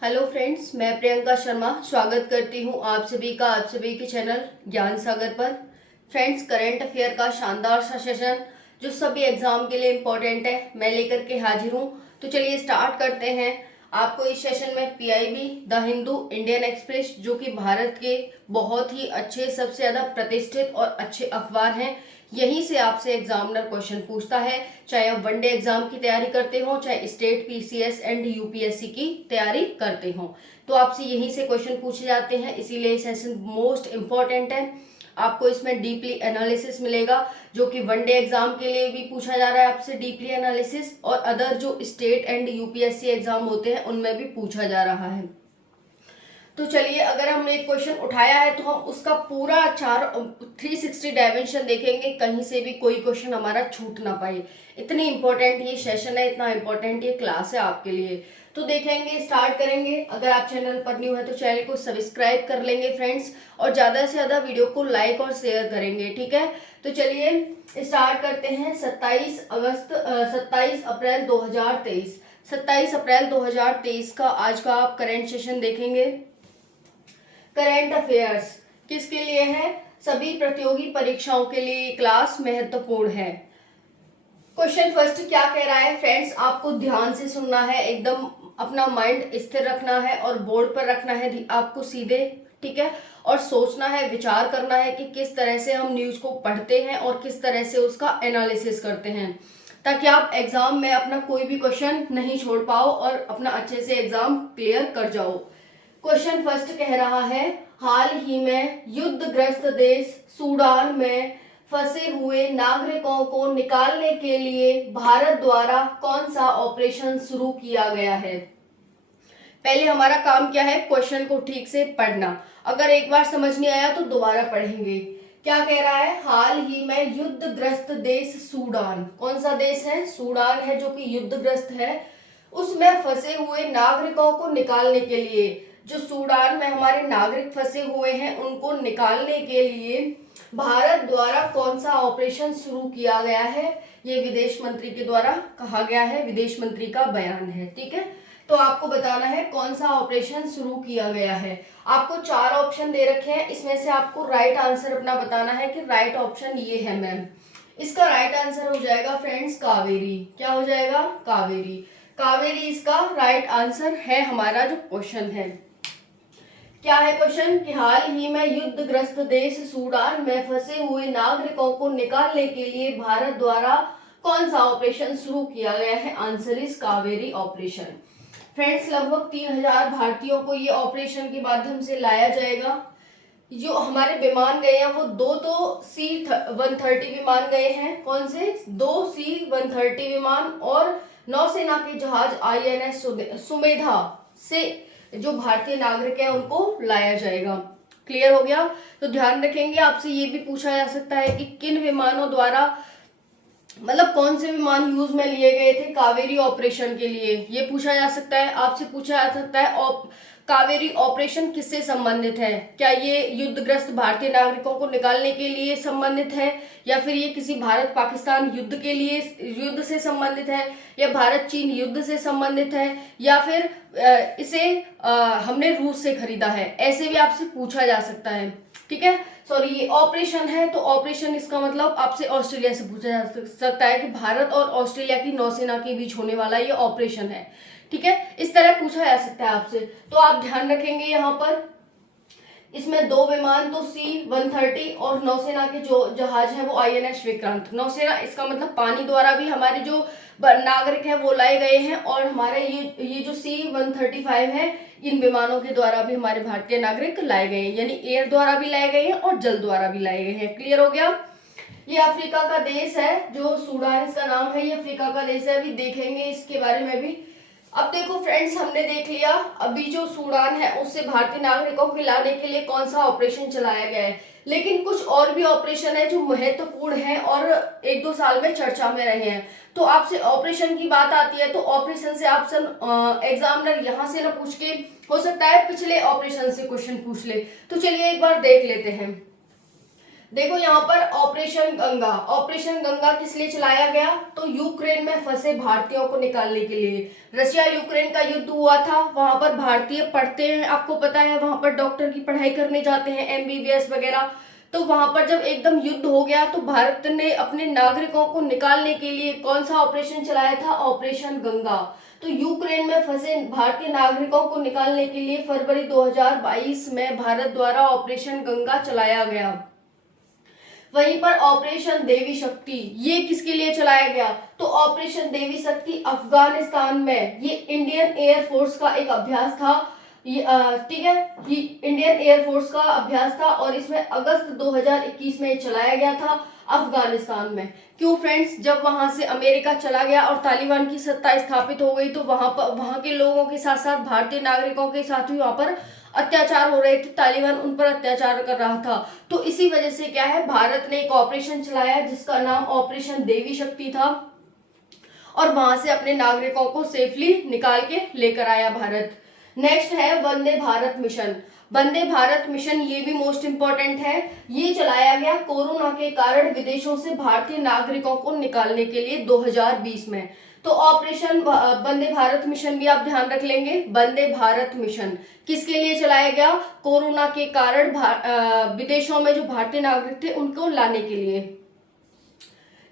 Hello friends, मैं प्रियंका शर्मा स्वागत करती हूं आप सभी का आप सभी के चैनल ज्ञान सागर पर। फ्रेंड्स, करंट अफेयर का शानदार सा सेशन जो सभी एग्जाम के लिए इम्पोर्टेंट है मैं लेकर के हाजिर हूं। तो चलिए स्टार्ट करते हैं। आपको इस सेशन में PIB, the Hindu, Indian express जो कि भारत के बहुत ही अच्छे, सबसे ज़्यादा प्रतिष्ठित और अच्छे अखबार हैं, यहीं से आपसे एग्जामिनर क्वेश्चन पूछता है। चाहे आप वनडे एग्जाम की तैयारी करते हो, चाहे स्टेट पीसीएस एंड यूपीएससी की तैयारी करते हो, तो आपसे यहीं से क्वेश्चन पूछे जाते हैं। इसीलिए सेशन मोस्ट इंपॉर्टेंट है। आपको इसमें डीपली एनालिसिस मिलेगा जो कि वनडे एग्जाम के लिए भी पूछा जा रहा है आपसे डीपली एनालिसिस, और अदर जो स्टेट एंड यूपीएससी एग्जाम होते हैं उनमें भी पूछा जा रहा है। तो चलिए, अगर हमने एक क्वेश्चन उठाया है तो हम उसका पूरा 360 डायमेंशन देखेंगे, कहीं से भी कोई क्वेश्चन हमारा छूट ना पाए। इतनी इंपॉर्टेंट ये सेशन है, इतना इंपॉर्टेंट ये क्लास है आपके लिए। तो देखेंगे, स्टार्ट करेंगे। अगर आप चैनल पर न्यू है तो चैनल को सब्सक्राइब कर लेंगे फ्रेंड्स, और ज़्यादा से ज़्यादा वीडियो को लाइक और शेयर करेंगे, ठीक है। तो चलिए स्टार्ट करते हैं। 27 अप्रैल 2023, 27 अप्रैल 2023 का आज का आप करेंट सेशन देखेंगे। करंट अफेयर्स किसके लिए है? सभी प्रतियोगी परीक्षाओं के लिए क्लास महत्वपूर्ण है। क्वेश्चन फर्स्ट क्या कह रहा है फ्रेंड्स, आपको ध्यान से सुनना है, एकदम अपना माइंड स्थिर रखना है और बोर्ड पर रखना है आपको सीधे, ठीक है। और सोचना है, विचार करना है कि किस तरह से हम न्यूज को पढ़ते हैं और किस तरह से उसका एनालिसिस करते हैं, ताकि आप एग्जाम में अपना कोई भी क्वेश्चन नहीं छोड़ पाओ और अपना अच्छे से एग्जाम क्लियर कर जाओ। क्वेश्चन फर्स्ट कह रहा है, हाल ही में युद्धग्रस्त देश सूडान में फंसे हुए नागरिकों को निकालने के लिए भारत द्वारा कौन सा ऑपरेशन शुरू किया गया है? पहले हमारा काम क्या है? क्वेश्चन को ठीक से पढ़ना। अगर एक बार समझ नहीं आया तो दोबारा पढ़ेंगे। क्या कह रहा है? हाल ही में युद्धग्रस्त देश सूडान, कौन सा देश है? सूडान है जो कि युद्धग्रस्त है, उसमें फंसे हुए नागरिकों को निकालने के लिए, जो सूडान में हमारे नागरिक फंसे हुए हैं उनको निकालने के लिए भारत द्वारा कौन सा ऑपरेशन शुरू किया गया है? ये विदेश मंत्री के द्वारा कहा गया है, विदेश मंत्री का बयान है, ठीक है। तो आपको बताना है कौन सा ऑपरेशन शुरू किया गया है। आपको 4 ऑप्शन दे रखे हैं, इसमें से आपको राइट आंसर अपना बताना है कि राइट ऑप्शन ये है मैम। इसका राइट आंसर हो जाएगा फ्रेंड्स कावेरी। क्या हो जाएगा? कावेरी। कावेरी इसका राइट आंसर है हमारा जो क्वेश्चन है। क्या है क्वेश्चन? कि हाल ही में युद्धग्रस्त देश सूडान में फंसे हुए नागरिकों को निकालने के लिए भारत द्वारा कौन सा ऑपरेशन शुरू किया गया है? Answer is Kaveri operation. Friends, लगभग 3000 भारतीयों को ये ऑपरेशन के माध्यम से लाया जाएगा। जो हमारे विमान गए हैं वो 2 तो C-130 विमान गए हैं। कौन से? 2 C-130 विमान, और नौसेना के जहाज INS सुमेधा से जो भारतीय नागरिक है उनको लाया जाएगा। क्लियर हो गया? तो ध्यान रखेंगे, आपसे ये भी पूछा जा सकता है कि किन विमानों द्वारा, मतलब कौन से विमान यूज में लिए गए थे कावेरी ऑपरेशन के लिए, ये पूछा जा सकता है। आपसे पूछा जा सकता है कावेरी ऑपरेशन किससे संबंधित है? क्या ये युद्धग्रस्त भारतीय नागरिकों को निकालने के लिए संबंधित है, या फिर ये किसी भारत पाकिस्तान युद्ध के लिए, युद्ध से संबंधित है, या भारत चीन युद्ध से संबंधित है, या फिर इसे हमने रूस से खरीदा है? ऐसे भी आपसे पूछा जा सकता है, ठीक है। सॉरी, ये ऑपरेशन है तो ऑपरेशन इसका मतलब आपसे ऑस्ट्रेलिया से पूछा जा सकता है कि भारत और ऑस्ट्रेलिया की नौसेना के बीच होने वाला ये ऑपरेशन है, ठीक है। इस तरह पूछा जा सकता है आपसे। तो आप ध्यान रखेंगे यहाँ पर, इसमें 2 विमान तो C-130 और नौसेना के जो जहाज है वो INS विक्रांत। नौसेना इसका मतलब पानी द्वारा भी हमारे जो नागरिक हैं वो लाए गए हैं, और हमारे ये जो C-135 है, इन विमानों के द्वारा भी हमारे भारतीय नागरिक लाए गए हैं, यानी एयर द्वारा भी लाए गए हैं और जल द्वारा भी लाए गए हैं। क्लियर हो गया? ये अफ्रीका का देश है, जो सूडान इसका नाम है, ये अफ्रीका का देश है। अभी देखेंगे इसके बारे में भी। अब देखो फ्रेंड्स, हमने देख लिया अभी जो सूडान है उससे भारतीय नागरिकों को लाने के लिए कौन सा ऑपरेशन चलाया गया है, लेकिन कुछ और भी ऑपरेशन है जो महत्वपूर्ण है और 1-2 साल में चर्चा में रहे हैं। तो आपसे ऑपरेशन की बात आती है तो ऑपरेशन से आपसे एग्जामिनर यहाँ से ना पूछ के, हो सकता है पिछले ऑपरेशन से क्वेश्चन पूछ ले। तो चलिए एक बार देख लेते हैं। देखो यहाँ पर ऑपरेशन गंगा किस लिए चलाया गया? तो यूक्रेन में फंसे भारतीयों को निकालने के लिए। रशिया यूक्रेन का युद्ध हुआ था, वहां पर भारतीय पढ़ते हैं, आपको पता है, वहां पर डॉक्टर की पढ़ाई करने जाते हैं, एमबीबीएस वगैरह। तो वहां पर जब एकदम युद्ध हो गया तो भारत ने अपने नागरिकों को निकालने के लिए कौन सा ऑपरेशन चलाया था? ऑपरेशन गंगा। तो यूक्रेन में फंसे भारतीय नागरिकों को निकालने के लिए फरवरी 2022 में भारत द्वारा ऑपरेशन गंगा चलाया गया। वहीं पर ऑपरेशन देवी शक्ति, ये किसके लिए चलाया गया? तो ऑपरेशन देवी शक्ति अफगानिस्तान में, ये इंडियन एयरफोर्स का एक अभ्यास था। ये ठीक है, ये इंडियन एयरफोर्स का अभ्यास था और इसमें अगस्त 2021 में चलाया गया था अफगानिस्तान में। क्यों फ्रेंड्स? जब वहां से अमेरिका चला गया और तालिबान की सत्ता स्थापित हो गई तो वहां के लोगों के साथ साथ भारतीय नागरिकों के साथ भी वहां पर अत्याचार हो रहे थे, तालिबान उन पर अत्याचार कर रहा था। तो इसी वजह से क्या है, भारत ने एक ऑपरेशन चलाया जिसका नाम ऑपरेशन देवी शक्ति था और वहां से अपने नागरिकों को सेफली निकाल के लेकर आया भारत। नेक्स्ट है वंदे भारत मिशन। वंदे भारत मिशन ये भी मोस्ट इंपॉर्टेंट है। ये चलाया गया कोरोना के कारण विदेशों से भारतीय नागरिकों को निकालने के लिए 2020 में। तो ऑपरेशन वंदे भारत मिशन भी आप ध्यान रख लेंगे। वंदे भारत मिशन किसके लिए चलाया गया? कोरोना के कारण विदेशों में जो भारतीय नागरिक थे उनको लाने के लिए।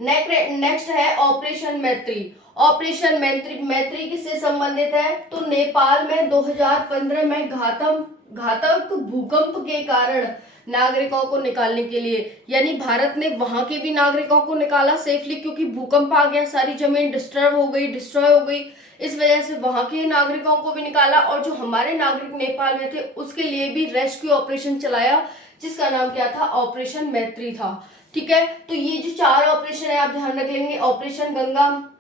नेक्स्ट है ऑपरेशन मैत्री। ऑपरेशन मैत्री किससे संबंधित है? तो नेपाल में 2015 में घातक भूकंप के कारण नागरिकों को निकालने के लिए, यानी भारत ने वहां के भी नागरिकों को निकाला सेफली, क्योंकि भूकंप आ गया, सारी जमीन डिस्ट्रॉय हो गई। इस वजह से वहां के नागरिकों को भी निकाला और जो हमारे नागरिक नेपाल में थे उसके लिए भी रेस्क्यू ऑपरेशन चलाया जिसका नाम क्या था? ऑपरेशन मैत्री था। ठीक है, तो ये जो 4 ऑपरेशन है आप ध्यान रख लेंगे। ऑपरेशन गंगा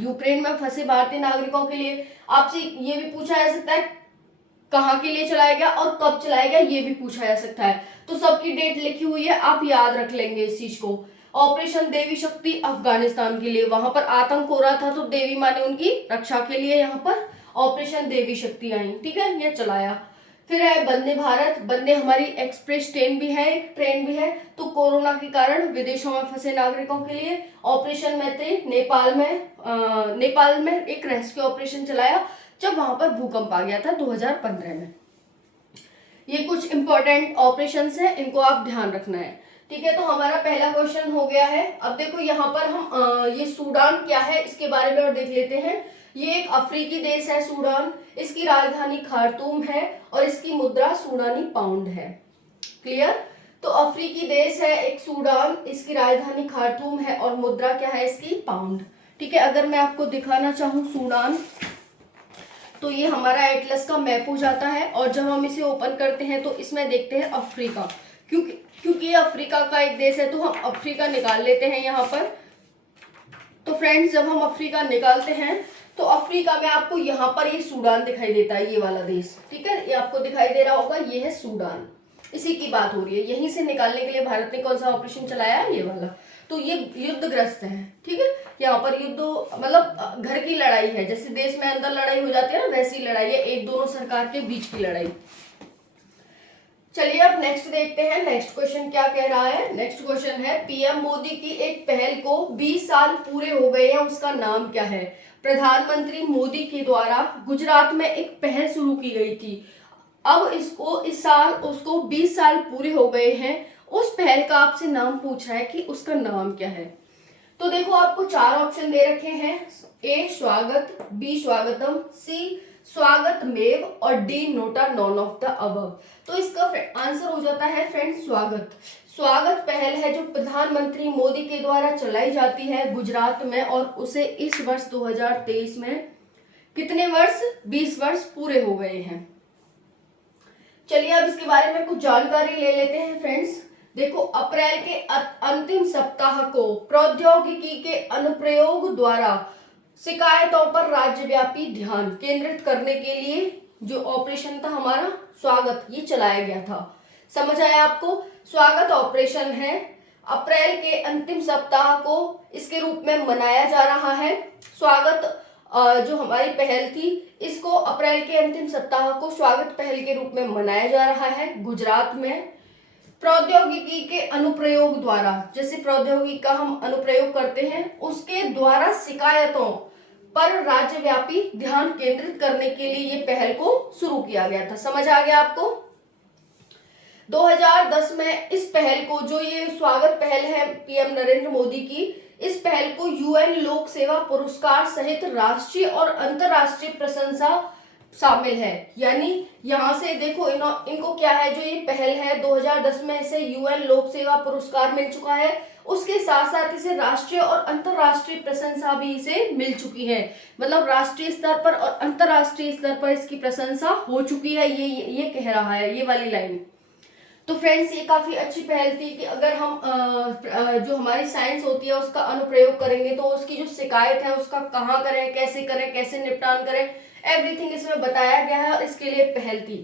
यूक्रेन में फंसे भारतीय नागरिकों के लिए। आपसे ये भी पूछा जा सकता है कहाँ के लिए चलाया गया और कब चलाया गया, ये भी पूछा जा सकता है। तो सबकी डेट लिखी हुई है, आप याद रख लेंगे इस चीज को। ऑपरेशन देवी शक्ति अफगानिस्तान के लिए, वहां पर आतंक हो रहा था तो देवी माँ ने उनकी रक्षा के लिए यहाँ पर ऑपरेशन देवी शक्ति आई। ठीक है, ये चलाया। फिर है वंदे भारत। वंदे हमारी एक्सप्रेस ट्रेन भी है। तो कोरोना के कारण विदेशों में फंसे नागरिकों के लिए ऑपरेशन मैत्री नेपाल में एक रेस्क्यू ऑपरेशन चलाया जब वहां पर भूकंप आ गया था 2015 में। ये कुछ इंपॉर्टेंट ऑपरेशंस हैं, इनको आप ध्यान रखना है। ठीक है, तो हमारा पहला क्वेश्चन हो गया है। अब देखो यहाँ पर हम ये सूडान क्या है इसके बारे में और देख लेते हैं। ये एक अफ्रीकी देश है सूडान, इसकी राजधानी खार्तूम है और इसकी मुद्रा सूडानी पाउंड है। क्लियर? तो अफ्रीकी देश है एक सूडान, इसकी राजधानी खार्तूम है और मुद्रा क्या है इसकी? पाउंड। ठीक है, अगर मैं आपको दिखाना चाहूँ सूडान, तो ये हमारा एटलस का मैप हो जाता है और जब हम इसे ओपन करते हैं तो इसमें देखते हैं अफ्रीका, क्योंकि ये अफ्रीका का एक देश है तो हम अफ्रीका निकाल लेते हैं यहाँ पर। तो फ्रेंड्स, जब हम अफ्रीका निकालते हैं तो अफ्रीका में आपको यहाँ पर ये सूडान दिखाई देता है, ये वाला देश। ठीक है, ये आपको दिखाई दे रहा होगा, ये है सूडान, इसी की बात हो रही है। यहीं से निकालने के लिए भारत ने कौन सा ऑपरेशन चलाया? ये वाला। तो ये युद्धग्रस्त है। ठीक है, यहाँ पर युद्ध मतलब घर की लड़ाई है, जैसे देश में अंदर लड़ाई हो जाती है ना, वैसी लड़ाई है, एक दोनों सरकार के बीच की लड़ाई। चलिए अब नेक्स्ट देखते हैं, नेक्स्ट क्वेश्चन क्या कह रहा है। नेक्स्ट क्वेश्चन है पीएम मोदी की एक पहल को 20 साल पूरे हो गए हैं, उसका नाम क्या है? प्रधानमंत्री मोदी के द्वारा गुजरात में एक पहल शुरू की गई थी, अब इस साल उसको 20 साल पूरे हो गए हैं। उस पहल का आपसे नाम पूछ रहा है कि उसका नाम क्या है। तो देखो आपको 4 ऑप्शन दे रखे हैं, ए स्वागत, बी स्वागतम, सी स्वागत मेव और D NOTA none of the above. तो इसका आंसर हो जाता है फ्रेंड्स स्वागत। स्वागत पहल है जो प्रधानमंत्री मोदी के द्वारा चलाई जाती है गुजरात में और उसे इस वर्ष 2023 में कितने वर्ष? 20 वर्ष पूरे हो गए हैं। चलिए अब इसके बारे में कुछ जानकारी ले लेते हैं फ्रेंड्स। देखो, अप्रैल के अंतिम सप्ताह को प्रौद्योगिकी के अनुप्रयोग द्वारा शिकायतों पर राज्यव्यापी ध्यान केंद्रित करने के लिए जो ऑपरेशन था हमारा स्वागत, ये चलाया गया था। समझ आया आपको? स्वागत ऑपरेशन है, अप्रैल के अंतिम सप्ताह को इसके रूप में मनाया जा रहा है। स्वागत जो हमारी पहल थी, इसको अप्रैल के अंतिम सप्ताह को स्वागत पहल के रूप में मनाया जा रहा है गुजरात में। प्रौद्योगिकी के अनुप्रयोग द्वारा, जैसे प्रौद्योगिकी का हम अनुप्रयोग करते हैं उसके द्वारा शिकायतों पर राज्यव्यापी ध्यान केंद्रित करने के लिए ये पहल को शुरू किया गया था। समझ आ गया आपको? 2010 में इस पहल को, जो ये स्वागत पहल है पीएम नरेंद्र मोदी की, इस पहल को यूएन लोक सेवा पुरस्कार सहित राष्ट्रीय और अंतर्राष्ट्रीय प्रशंसा शामिल है। यानी यहां से देखो इनको क्या है, जो ये पहल है 2010 में इसे यूएन लोक सेवा पुरस्कार मिल चुका है, उसके साथ साथ इसे राष्ट्रीय और अंतर्राष्ट्रीय प्रशंसा भी इसे मिल चुकी है। मतलब राष्ट्रीय स्तर पर और अंतर्राष्ट्रीय स्तर पर इसकी प्रशंसा हो चुकी है, ये कह रहा है ये वाली लाइन। तो फ्रेंड्स ये काफी अच्छी पहल थी कि अगर हम जो हमारी साइंस होती है उसका अनुप्रयोग करेंगे तो उसकी जो शिकायत है उसका कहाँ करें, कैसे निपटान करें, एवरीथिंग इसमें बताया गया है और इसके लिए पहल थी।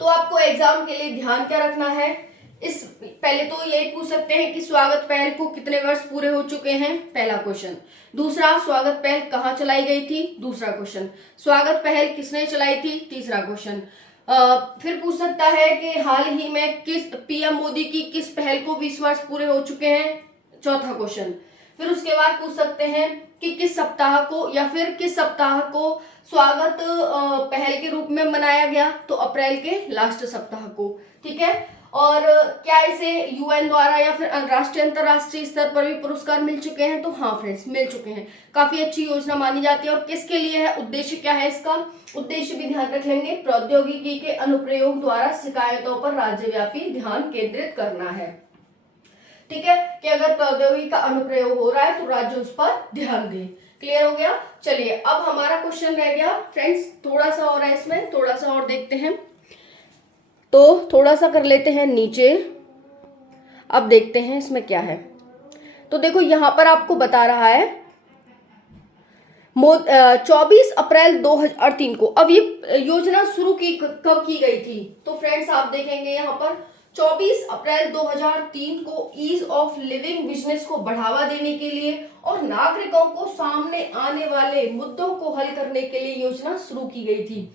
तो आपको एग्जाम के लिए ध्यान क्या रखना है, इस पहले तो यही पूछ सकते हैं कि स्वागत पहल को कितने वर्ष पूरे हो चुके हैं, पहला क्वेश्चन। दूसरा, स्वागत पहल कहाँ चलाई गई थी, दूसरा क्वेश्चन। स्वागत पहल किसने चलाई थी, तीसरा क्वेश्चन। फिर पूछ सकता है कि हाल ही में किस पीएम मोदी की किस पहल को 20 वर्ष पूरे हो चुके हैं, चौथा क्वेश्चन। फिर उसके बाद पूछ सकते हैं कि किस सप्ताह को या फिर किस सप्ताह को स्वागत पहल के रूप में मनाया गया, तो अप्रैल के लास्ट सप्ताह को। ठीक है, और क्या इसे यूएन द्वारा या फिर राष्ट्रीय अंतर्राष्ट्रीय स्तर पर भी पुरस्कार मिल चुके हैं, तो हाँ फ्रेंड्स मिल चुके हैं। काफी अच्छी योजना मानी जाती है। और किसके लिए है, उद्देश्य क्या है इसका, उद्देश्य भी ध्यान रख लेंगे, प्रौद्योगिकी के अनुप्रयोग द्वारा शिकायतों पर राज्यव्यापी ध्यान केंद्रित करना है। ठीक है, कि अगर प्रौद्योगिकी का अनुप्रयोग हो रहा है तो राज्य उस पर ध्यान दे। क्लियर हो गया? चलिए अब हमारा क्वेश्चन रह गया फ्रेंड्स, थोड़ा सा और है इसमें, थोड़ा सा और देखते हैं। तो थोड़ा सा कर लेते हैं नीचे, अब देखते हैं इसमें क्या है। तो देखो यहां पर आपको बता रहा है 24 अप्रैल 2003 को। अब ये योजना शुरू की कब की गई थी, तो फ्रेंड्स आप देखेंगे यहाँ पर 24 अप्रैल 2003 को ईज ऑफ लिविंग बिजनेस को बढ़ावा देने के लिए और नागरिकों को सामने आने वाले मुद्दों को हल करने के लिए योजना शुरू की गई थी।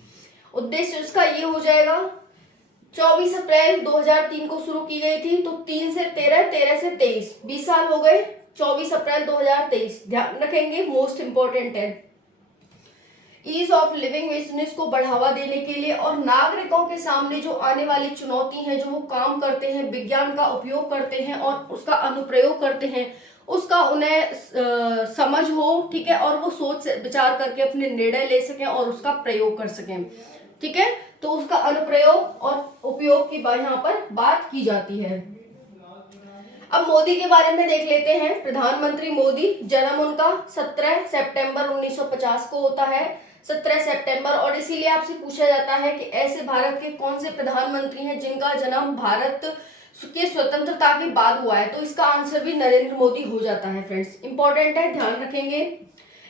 उद्देश्य इसका ये हो जाएगा, 24 अप्रैल 2003 को शुरू की गई थी, तो 3 से 13, 13 से 23, 20 साल हो गए। 24 अप्रैल 2023, ध्यान रखेंगे, मोस्ट इंपॉर्टेंट है। ईज ऑफ लिविंग बिजनेस को बढ़ावा देने के लिए और नागरिकों के सामने जो आने वाली चुनौती है, जो वो काम करते हैं, विज्ञान का उपयोग करते हैं और उसका अनुप्रयोग करते हैं, उसका उन्हें समझ हो। ठीक है, और वो सोच विचार करके अपने निर्णय ले सकें और उसका प्रयोग कर सकें। ठीक है, तो उसका अनुप्रयोग और उपयोग की यहाँ पर बात की जाती है। अब मोदी के बारे में देख लेते हैं। प्रधानमंत्री मोदी, जन्म उनका 17 सितंबर 1950 को होता है, 17 सितंबर। और इसीलिए आपसे पूछा जाता है कि ऐसे भारत के कौन से प्रधानमंत्री हैं जिनका जन्म भारत के स्वतंत्रता के बाद हुआ है, तो इसका आंसर भी नरेंद्र मोदी हो जाता है। फ्रेंड्स इंपॉर्टेंट है, ध्यान रखेंगे।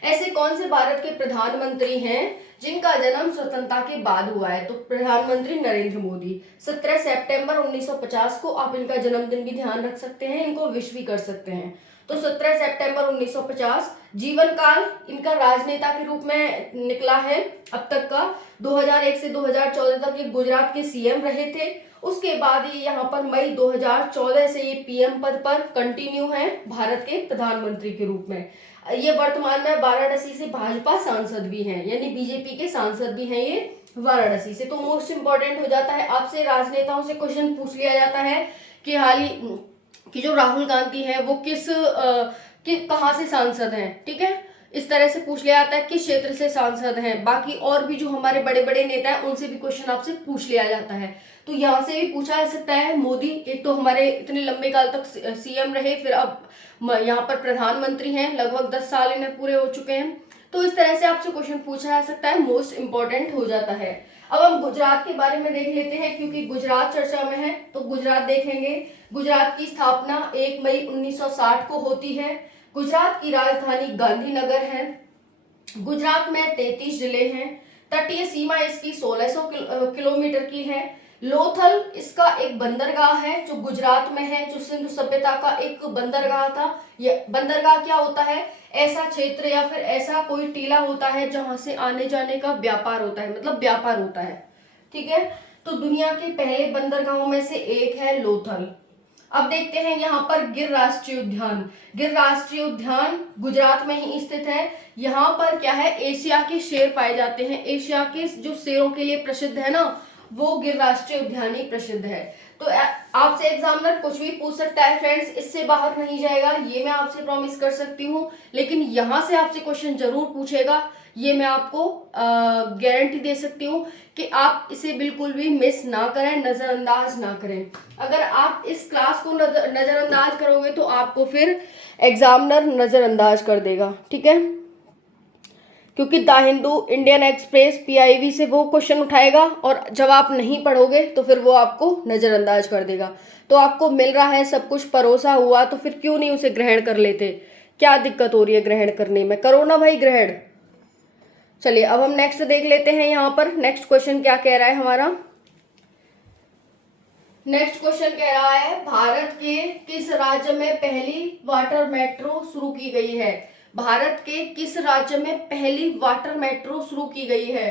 ऐसे कौन से भारत के प्रधानमंत्री हैं जिनका जन्म स्वतंत्रता के बाद हुआ है, तो प्रधानमंत्री नरेंद्र मोदी। 17 सितंबर 1950 को आप इनका जन्मदिन भी ध्यान रख सकते हैं, इनको विश भी कर सकते हैं। तो 17 सितंबर 1950। जीवन काल इनका राजनेता के रूप में निकला है अब तक का। 2001 से 2014 तक ये गुजरात के सीएम रहे थे। उसके बाद ये यहाँ पर मई 2014 से ये पीएम पद पर कंटिन्यू है भारत के प्रधानमंत्री के रूप में। ये वर्तमान में वाराणसी से भाजपा सांसद भी हैं, यानी बीजेपी के सांसद भी हैं ये वाराणसी से। तो मोस्ट इंपॉर्टेंट हो जाता है, आपसे राजनेताओं से क्वेश्चन पूछ लिया जाता है कि हाल ही कि जो राहुल गांधी है वो कहाँ से सांसद हैं। ठीक है, इस तरह से पूछ लिया जाता है किस क्षेत्र से सांसद हैं। बाकी और भी जो हमारे बड़े बड़े नेता हैं उनसे भी क्वेश्चन आपसे पूछ लिया जाता है, तो यहाँ से भी पूछा जा सकता है। मोदी एक तो हमारे इतने लंबे काल तक सीएम रहे, फिर अब यहाँ पर प्रधानमंत्री हैं, लगभग 10 साल इन्हें पूरे हो चुके हैं, तो इस तरह से आपसे क्वेश्चन पूछा जा सकता है, मोस्ट इंपॉर्टेंट हो जाता है। अब हम गुजरात के बारे में देख लेते हैं, क्योंकि गुजरात चर्चा में है, तो गुजरात देखेंगे। गुजरात की स्थापना 1 मई 1960 को होती है। गुजरात की राजधानी गांधीनगर है। गुजरात में 33 जिले हैं। तटीय सीमा इसकी 1600 किलोमीटर की है। लोथल इसका एक बंदरगाह है जो गुजरात में है, जो सिंधु सभ्यता का एक बंदरगाह था। ये बंदरगाह क्या होता है, ऐसा क्षेत्र या फिर ऐसा कोई टीला होता है जहां से आने जाने का व्यापार होता है, मतलब व्यापार होता है। ठीक है, तो दुनिया के पहले बंदरगाहों में से एक है लोथल। अब देखते हैं यहाँ पर गिर राष्ट्रीय उद्यान। गिर राष्ट्रीय उद्यान गुजरात में ही स्थित है। यहाँ पर क्या है, एशिया के शेर पाए जाते हैं। एशिया के जो शेरों के लिए प्रसिद्ध है ना, वो गिर राष्ट्रीय उद्यान ही प्रसिद्ध है। तो आपसे एग्जामिनर कुछ भी पूछ सकता है फ्रेंड्स, इससे बाहर नहीं जाएगा, ये मैं आपसे प्रॉमिस कर सकती हूँ। लेकिन यहाँ से आपसे क्वेश्चन जरूर पूछेगा, ये मैं आपको गारंटी दे सकती हूँ कि आप इसे बिल्कुल भी मिस ना करें, नजरअंदाज ना करें। अगर आप इस क्लास को नजरअंदाज करोगे तो आपको फिर एग्जामिनर नजरअंदाज कर देगा, ठीक है। क्योंकि the Hindu, Indian express, PIB से वो क्वेश्चन उठाएगा और जब आप नहीं पढ़ोगे तो फिर वो आपको नजरअंदाज कर देगा। तो आपको मिल रहा है, सब कुछ परोसा हुआ, तो फिर क्यों नहीं उसे ग्रहण कर लेते? क्या दिक्कत हो रही है ग्रहण करने में? करो ना भाई ग्रहण। चलिए अब हम नेक्स्ट देख लेते हैं। यहाँ पर नेक्स्ट क्वेश्चन क्या कह रहा है हमारा। नेक्स्ट क्वेश्चन कह रहा है, भारत के किस राज्य में पहली वाटर मेट्रो शुरू की गई है? भारत के किस राज्य में पहली वाटर मेट्रो शुरू की गई है?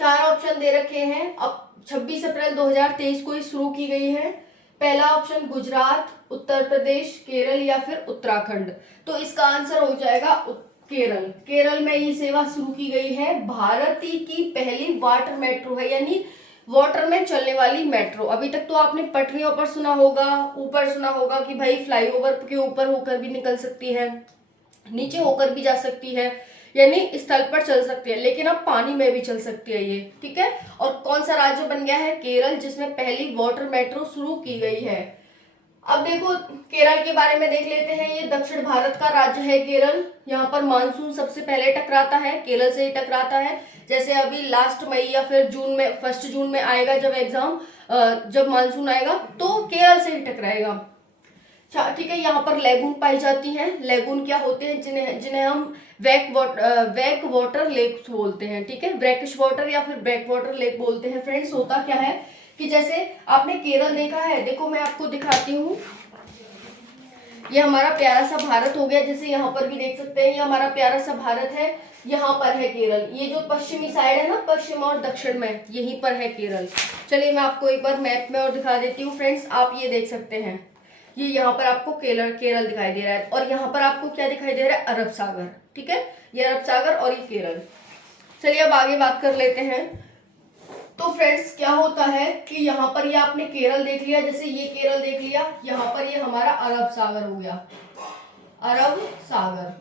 4 ऑप्शन दे रखे हैं। अब 26 अप्रैल 2023 को ही शुरू की गई है। पहला ऑप्शन गुजरात, उत्तर प्रदेश, केरल या फिर उत्तराखंड। तो इसका आंसर हो जाएगा केरल। केरल में ये सेवा शुरू की गई है। भारत की पहली वाटर मेट्रो है, यानी वाटर में चलने वाली मेट्रो। अभी तक तो आपने पटरियों पर सुना होगा, ऊपर सुना होगा कि भाई फ्लाईओवर के ऊपर होकर भी निकल सकती है, नीचे होकर भी जा सकती है, यानी स्थल पर चल सकती है, लेकिन अब पानी में भी चल सकती है ये, ठीक है। और कौन सा राज्य बन गया है? केरल, जिसमें पहली वाटर मेट्रो शुरू की गई है। अब देखो केरल के बारे में देख लेते हैं। ये दक्षिण भारत का राज्य है केरल। यहाँ पर मानसून सबसे पहले टकराता है, केरल से ही टकराता है। जैसे अभी लास्ट मई या फिर जून में, 1 जून में आएगा जब एग्जाम, जब मानसून आएगा तो केरल से ही टकराएगा। ठीक है। यहाँ पर लेगून पाई जाती हैं। लेगून क्या होते हैं? जिन्हें हम बैक वाटर लेक बोलते हैं, ठीक है। ब्रैकिश वाटर या फिर बैक वाटर लेक बोलते हैं। फ्रेंड्स होता क्या है कि जैसे आपने केरल देखा है, देखो मैं आपको दिखाती हूँ। ये हमारा प्यारा सा भारत हो गया, जैसे यहाँ पर भी देख सकते हैं, ये हमारा प्यारा सा भारत है। यहाँ पर है केरल। ये जो पश्चिमी साइड है ना, पश्चिम और दक्षिण में, यहीं पर है केरल। चलिए मैं आपको एक बार मैप में और दिखा देती हूँ। फ्रेंड्स आप ये देख सकते हैं, ये यहाँ पर आपको केरल दिखाई दे रहा है, और यहाँ पर आपको क्या दिखाई दे रहा है? अरब सागर, ठीक है। ये अरब सागर और ये केरल। चलिए अब आगे बात कर लेते हैं। तो फ्रेंड्स क्या होता है कि यहाँ पर ये आपने केरल देख लिया, जैसे ये केरल देख लिया, यहाँ पर ये हमारा अरब सागर हो गया, अरब सागर।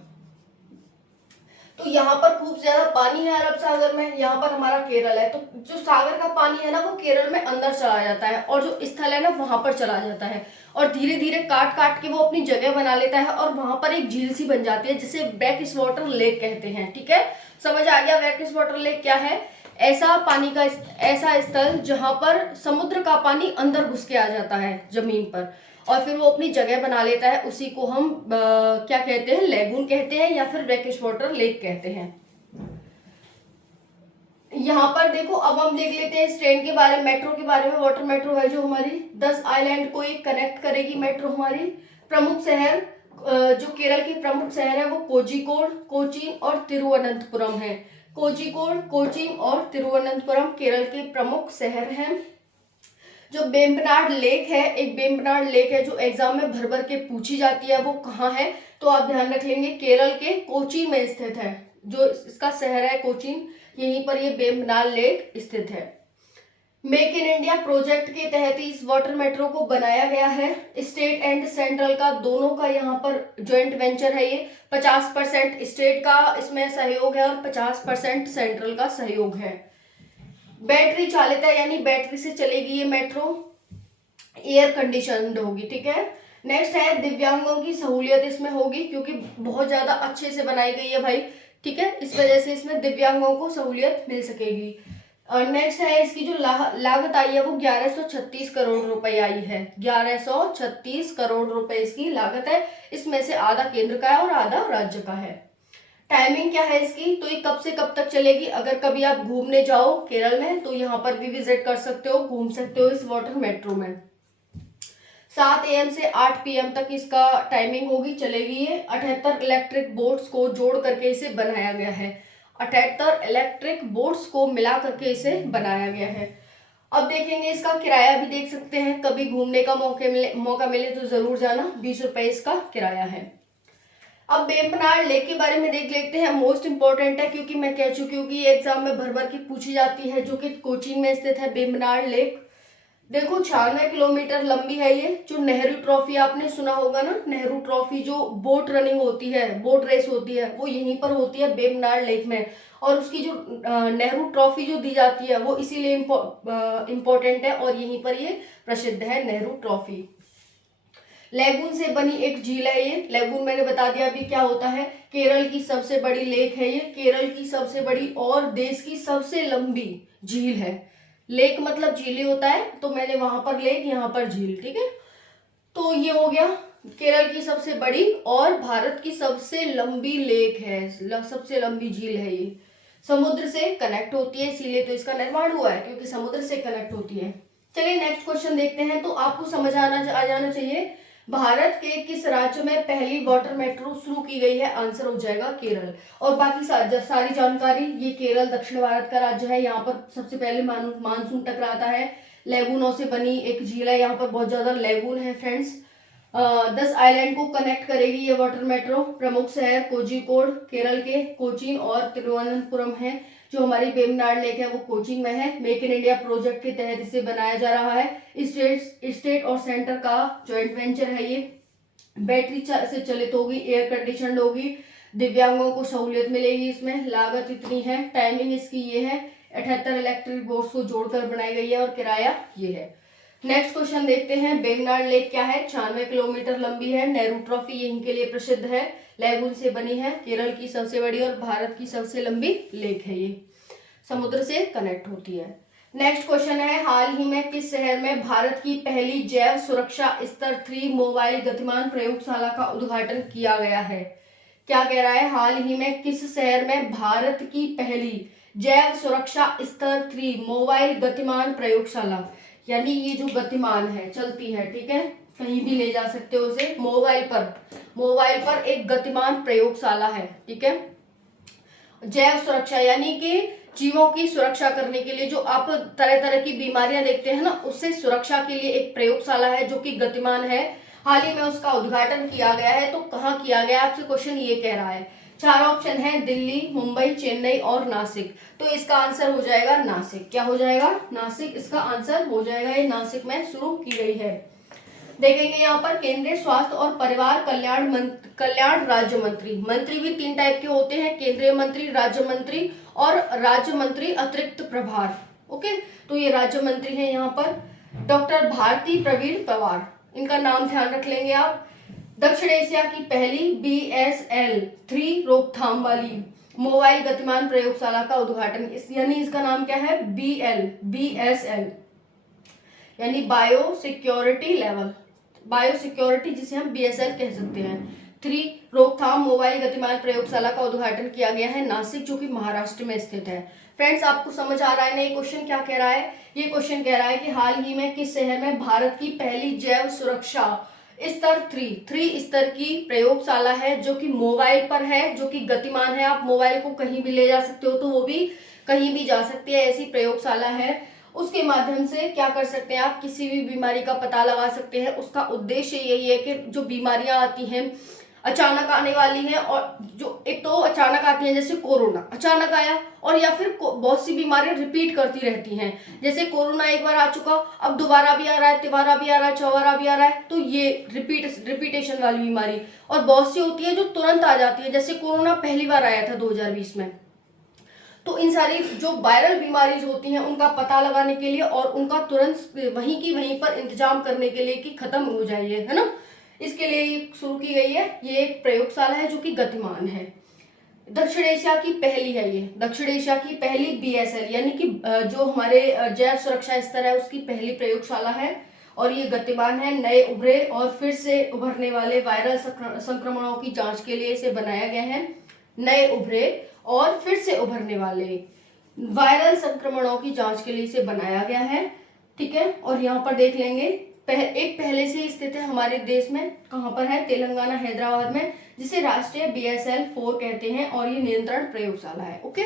तो यहाँ पर खूब ज्यादा पानी है अरब सागर में, यहाँ पर हमारा केरल है। तो जो सागर का पानी है ना, वो केरल में अंदर चला जाता है, और जो स्थल है ना वहां पर चला जाता है, और धीरे धीरे काट काट के वो अपनी जगह बना लेता है, और वहां पर एक झील सी बन जाती है, जिसे ब्रैकिश वाटर लेक कहते हैं, ठीक है। समझ आ गया ब्रैकिश वाटर लेक क्या है? ऐसा पानी का ऐसा स्थल जहां पर समुद्र का पानी अंदर घुस के आ जाता है जमीन पर, और फिर वो अपनी जगह बना लेता है। उसी को हम क्या कहते हैं? लेगून कहते हैं, या फिर ब्रैकिश वाटर लेक कहते हैं। यहाँ पर देखो, अब हम देख लेते हैं इस ट्रेन के बारे में, मेट्रो के बारे में। वाटर मेट्रो है जो हमारी 10 आइलैंड को एक कनेक्ट करेगी मेट्रो। हमारी प्रमुख शहर, जो केरल के प्रमुख शहर है, वो कोझिकोड, कोचीन और तिरुवनंतपुरम है। कोझिकोड, कोचीन और तिरुवनंतपुरम केरल के प्रमुख शहर हैं। जो वेम्बनाड लेक है, एक वेम्बनाड लेक है जो एग्जाम में भर भर के पूछी जाती है, वो कहाँ है? तो आप ध्यान रख लेंगे, केरल के कोचीन में स्थित है। जो इसका शहर है कोचीन, यहीं पर ये वेम्बनाड लेक स्थित है। मेक इन इंडिया प्रोजेक्ट के तहत इस वाटर मेट्रो को बनाया गया है। स्टेट एंड सेंट्रल का दोनों का यहाँ पर ज्वाइंट वेंचर है ये। 50% स्टेट का इसमें सहयोग है और 50% सेंट्रल का सहयोग है। बैटरी चालित है, यानी बैटरी से चलेगी ये मेट्रो। एयर कंडीशनड होगी, ठीक है। नेक्स्ट है दिव्यांगों की सहूलियत इसमें होगी, क्योंकि बहुत ज्यादा अच्छे से बनाई गई है भाई, ठीक है। इस वजह से इसमें दिव्यांगों को सहूलियत मिल सकेगी। और नेक्स्ट है इसकी जो लागत आई है, वो 1136 करोड़ रुपए आई है। 1136 करोड़ रुपए इसकी लागत है। इसमें से आधा केंद्र का है और आधा राज्य का है। टाइमिंग क्या है इसकी? तो ये कब से कब तक चलेगी? अगर कभी आप घूमने जाओ केरल में तो यहाँ पर भी विजिट कर सकते हो, घूम सकते हो इस वाटर मेट्रो में। 7 AM से 8 PM तक इसका टाइमिंग होगी, चलेगी ये। 78 इलेक्ट्रिक बोट्स को जोड़ करके इसे बनाया गया है। 78 इलेक्ट्रिक बोट्स को मिला करके इसे बनाया गया है। अब देखेंगे इसका किराया भी देख सकते हैं, कभी घूमने का मौका मिले तो जरूर जाना। 20 रुपए इसका किराया है। अब वेम्बनाड लेक के बारे में देख लेते हैं। मोस्ट इंपॉर्टेंट है क्योंकि मैं कह चुकी हूँ कि ये एग्जाम में भर भर की पूछी जाती है, जो कि कोचीन में स्थित है वेम्बनाड लेक। देखो 96 किलोमीटर लंबी है ये। जो नेहरू ट्रॉफी आपने सुना होगा ना, नेहरू ट्रॉफी जो बोट रनिंग होती है, बोट रेस होती है, वो यहीं पर होती है वेम्बनाड लेक में। और उसकी जो नेहरू ट्रॉफी जो दी जाती है वो इसीलिए इम्पोर्टेंट है और यहीं पर ये प्रसिद्ध है, नेहरू ट्रॉफी। लेगून से बनी एक झील है ये। लेगून मैंने बता दिया अभी क्या होता है। केरल की सबसे बड़ी लेक है ये, केरल की सबसे बड़ी और देश की सबसे लंबी झील है। लेक मतलब झील ही होता है, तो मैंने वहां पर लेक, यहाँ पर झील, ठीक है। तो ये हो गया, केरल की सबसे बड़ी और भारत की सबसे लंबी लेक है, सबसे लंबी झील है ये। समुद्र से कनेक्ट होती है, इसीलिए तो इसका निर्माण हुआ है, क्योंकि समुद्र से कनेक्ट होती है। चलिए नेक्स्ट क्वेश्चन देखते हैं। तो आपको समझ आ जाना चाहिए, भारत के किस राज्य में पहली वाटर मेट्रो शुरू की गई है? आंसर हो जाएगा केरल। और बाकी सारी जानकारी, ये केरल दक्षिण भारत का राज्य है। यहाँ पर सबसे पहले मानसून टकराता है। लेगूनों से बनी एक झील है, यहाँ पर बहुत ज्यादा लेगून है फ्रेंड्स। 10 आइलैंड को कनेक्ट करेगी ये वाटर मेट्रो। प्रमुख शहर कोझिकोड केरल के, कोचीन और तिरुवनंतपुरम है। जो हमारी वेम्बनाड लेक है वो कोचीन में है। मेक इन इंडिया प्रोजेक्ट के तहत इसे बनाया जा रहा है। स्टेट और सेंटर का जॉइंट वेंचर है ये। बैटरी से चलित होगी, एयर कंडीशनड होगी, दिव्यांगों को सहूलियत मिलेगी इसमें। लागत इतनी है, टाइमिंग इसकी ये है, 78 इलेक्ट्रिक बोर्ड्स को जोड़कर बनाई गई है और किराया ये है। नेक्स्ट क्वेश्चन देखते हैं। वेम्बनाड लेक क्या है? 96 किलोमीटर लंबी है। नेहरू ट्रॉफी यहीं के लिए प्रसिद्ध है। लेगून से बनी है, केरल की सबसे बड़ी और भारत की सबसे लंबी लेक है ये, समुद्र से कनेक्ट होती है। नेक्स्ट क्वेश्चन है, हाल ही में किस शहर में भारत की पहली जैव सुरक्षा स्तर 3 मोबाइल गतिमान प्रयोगशाला का उद्घाटन किया गया है? क्या कह रहा है? हाल ही में किस शहर में भारत की पहली जैव सुरक्षा स्तर 3 मोबाइल गतिमान प्रयोगशाला, यानी ये जो गतिमान है, चलती है, ठीक है, कहीं भी ले जा सकते हो उसे, मोबाइल पर एक गतिमान प्रयोगशाला है, ठीक है। जैव सुरक्षा यानी कि जीवों की सुरक्षा करने के लिए, जो आप तरह तरह की बीमारियां देखते हैं ना, उससे सुरक्षा के लिए एक प्रयोगशाला है जो कि गतिमान है। हाल ही में उसका उद्घाटन किया गया है। तो कहाँ किया गया? आपसे क्वेश्चन ये कह रहा है। 4 ऑप्शन है, दिल्ली, मुंबई, चेन्नई और नासिक। तो इसका आंसर हो जाएगा नासिक। क्या हो जाएगा? नासिक इसका आंसर हो जाएगा। ये नासिक में शुरू की गई है। देखेंगे यहाँ पर केंद्रीय स्वास्थ्य और परिवार कल्याण राज्य मंत्री। मंत्री भी 3 टाइप के होते हैं, केंद्रीय मंत्री, राज्य मंत्री और राज्य मंत्री अतिरिक्त प्रभार। ओके, तो ये राज्य मंत्री हैं यहाँ पर डॉक्टर भारती प्रवीण पवार, इनका नाम ध्यान रख लेंगे आप। दक्षिण एशिया की पहली BSL 3 रोकथाम वाली मोबाइल गतिमान प्रयोगशाला का उद्घाटन, यानी इसका नाम क्या है? BSL यानी bio security level, bio security जिसे हम BSL कह सकते हैं। 3 रोकथाम मोबाइल गतिमान प्रयोगशाला का उद्घाटन किया गया है नासिक, जो कि महाराष्ट्र में स्थित है। फ्रेंड्स, आपको समझ आ रहा है ना ये क्वेश्चन क्या कह रहा है? ये क्वेश्चन कह रहा है कि हाल ही में किस शहर में भारत की पहली जैव सुरक्षा स्तर 3 स्तर की प्रयोगशाला है, जो कि मोबाइल पर है, जो कि गतिमान है। आप मोबाइल को कहीं भी ले जा सकते हो, तो वो भी कहीं भी जा सकती है, ऐसी प्रयोगशाला है। उसके माध्यम से क्या कर सकते हैं आप? किसी भी बीमारी का पता लगा सकते हैं। उसका उद्देश्य यही है कि जो बीमारियां आती हैं, अचानक आने वाली हैं, और जो एक तो अचानक आती हैं, जैसे कोरोना अचानक आया, और या फिर बहुत सी बीमारियां रिपीट करती रहती हैं। जैसे कोरोना एक बार आ चुका, अब दोबारा भी आ रहा है, तिबारा भी आ रहा है, चौबारा भी आ रहा है, तो ये रिपीटेशन वाली बीमारी। और बहुत सी होती है जो तुरंत आ जाती है, जैसे कोरोना पहली बार आया था 2020 में। तो इन सारी जो वायरल बीमारीज होती हैं उनका पता लगाने के लिए और उनका तुरंत वहीं की वहीं पर इंतजाम करने के लिए कि खत्म हो जाए, है ना, इसके लिए ये शुरू की गई है। ये एक प्रयोगशाला है जो कि गतिमान है। दक्षिण एशिया की पहली है ये, दक्षिण एशिया की पहली BSL यानी कि जो हमारे जैव सुरक्षा स्तर है उसकी पहली प्रयोगशाला है, और ये गतिमान है। नए उभरे और फिर से उभरने वाले वायरल संक्रमणों की जांच के लिए इसे बनाया गया है। नए उभरे और फिर से उभरने वाले वायरल संक्रमणों की जांच के लिए इसे बनाया गया है, ठीक है। और यहाँ पर देख लेंगे, एक पहले से स्थित है हमारे देश में, कहाँ पर है? तेलंगाना, हैदराबाद में, जिसे राष्ट्रीय BSL 4 कहते हैं, और ये नियंत्रण प्रयोगशाला है। ओके,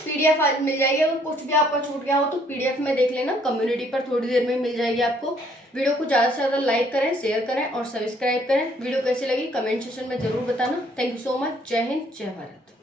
पीडीएफ मिल जाएगी। अगर कुछ भी आपका छूट गया हो तो पीडीएफ में देख लेना, कम्युनिटी पर थोड़ी देर में मिल जाएगी आपको। वीडियो को ज़्यादा से ज़्यादा लाइक करें, शेयर करें और सब्सक्राइब करें। वीडियो कैसी लगी कमेंट सेक्शन में जरूर बताना। Thank you so much. जय हिंद, जय भारत।